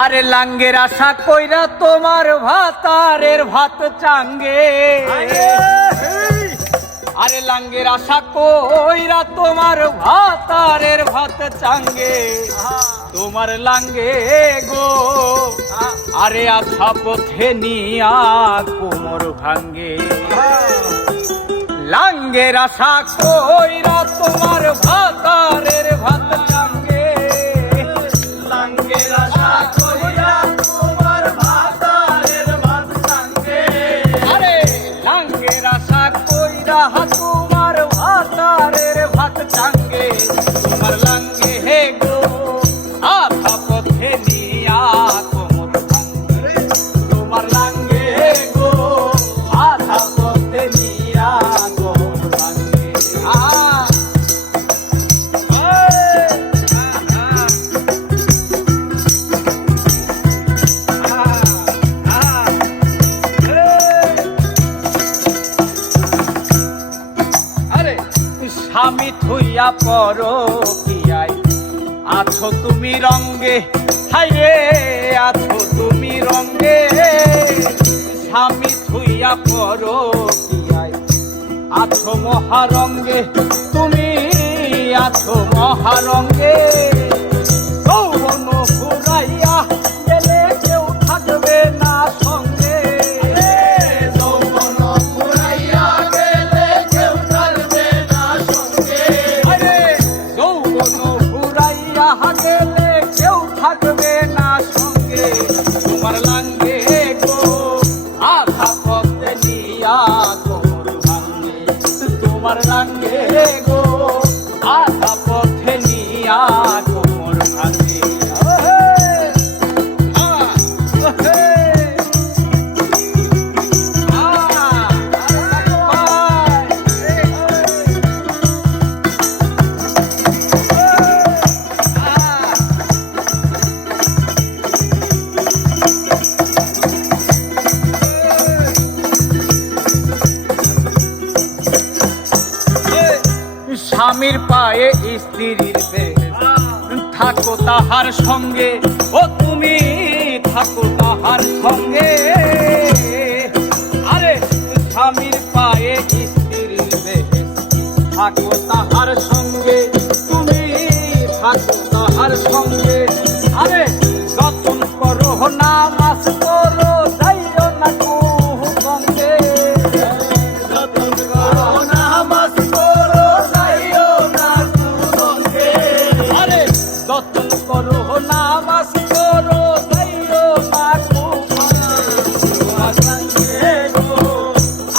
আরে লাঙ্গের আশা কইরা তোমার ভাতারের ভাত চাঙ্গে, আরে লাঙ্গের আশা কইরা তোমার ভাতারের ভাত চাঙ্গে, তোমার লাঙ্গে গো আরে আশা পথে নিয়া কোমর ভাঙ্গে। লাঙ্গের আশা কইরা তোমার ভাতারের ভাত চাঙ্গে, লাঙ্গের আশা কইরা তোমার ভাতারের ভাত চাঙ্গে, আরে লাঙ্গের আশা কইরা তোমার ভাতারের ভাত চাঙ্গে, তোমার লাঙ্গে হে গো আশা পথে নিয়া কোমর ভাঙ্গে, তোমার লাঙ্গে গো আশা পথে নিয়া কোমর ভাঙ্গে। আরে স্বামী থুইয়া পরো কিয়াই আছো তুমি রঙ্গে, হাইরে আছো তুমি রঙ্গে, স্বামী থুইয়া পরো কিয়াই আছো মহারঙ্গে, তুমি আছো মহারঙ্গে। যৌবন ফুরাইয়া গেলে কেউ থাকবে না সঙ্গে, যৌবন ফুরাইয়া গেলে কেউ থাকবে না সঙ্গে, আরে যৌবন ফুরাইয়া গেলে কেউ থাকবে না সঙ্গে, তোমার লাঙ্গে গো আশা পথে নিয়া কোমর ভাঙ্গে, তোমার লাঙ্গে গো আশা পথে নিয়া কোমর ভাঙ্গে। স্বামীর পায়ে স্ত্রীর বেশ, থাকো তাহার সঙ্গে, ও তুমি থাকো তাহার সঙ্গে, আরে স্বামীর পায়ে স্ত্রীর বেশ, থাকো তাহার সঙ্গে, তুমি থাকো তাহার সঙ্গে, আরে যতন করো নামাজ করো যাইও না কুসঙ্গে, যতন করো নামাজ করো যাইও না কুসঙ্গে, আরে যতন করো নামাজ করো যাইও না কুসঙ্গে, তোমার লাঙ্গে গো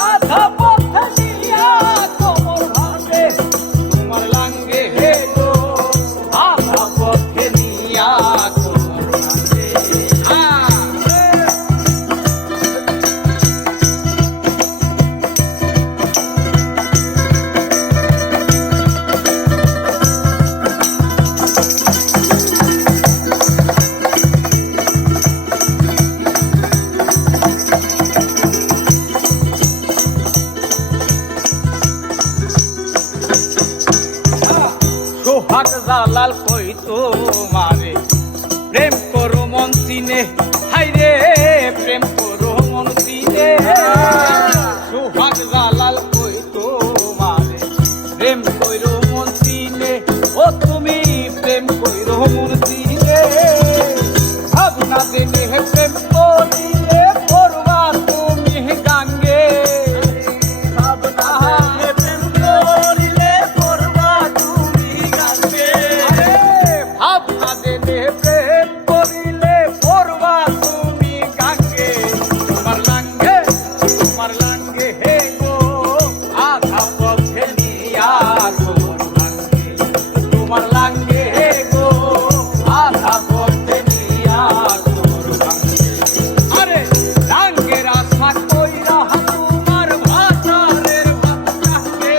আধা পথে নিয়া কোমর ভাঙ্গে, তোমার লাঙ্গে হে গো আধা পথে নিয়া কোমর ভাঙ্গে। সোহাগ জালাল কই তোমারে প্রেম করো মন চিনে, হাইরে প্রেম করো মন চিনে, সোহাগ জালাল কই তোমারে প্রেম করো মন চিনে, ও তুমি প্রেম করো মন চিনে, ভাবনা দিনে প্রেম করিলে করবা তুমি গাঙ্গে, ভাবনা প্রেম করিলে করবা তুমি গাঙ্গে, ভাবনা দিনে প্রেম করিলে করবা তুমি গাঙ্গে, তোমার লাঙ্গে হে গো আধা পথে নিয়া কোমর ভাঙ্গে, তোমার লাঙ্গে হে গো আধা পথে নিয়া কোমর ভাঙ্গে, আরে লাঙ্গের আশা কইরা তোমার ভাতারের ভাত চাঙ্গে,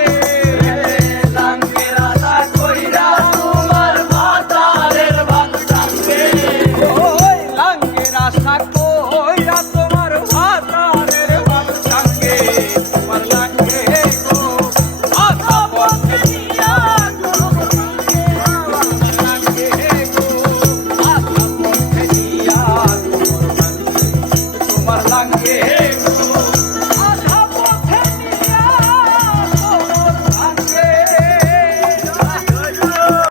লাঙ্গের আশা কইরা তোমার ভাতারের ভাত চাঙ্গে, ওই লাঙ্গের আশা কইরা তোমার ভাতারের ভাত চাঙ্গে, তোমার লাঙ্গে গো আধা পথে নিয়া কোমর ভাঙ্গে, তোমার লাঙ্গে গো আধা পথে নিয়া লাগে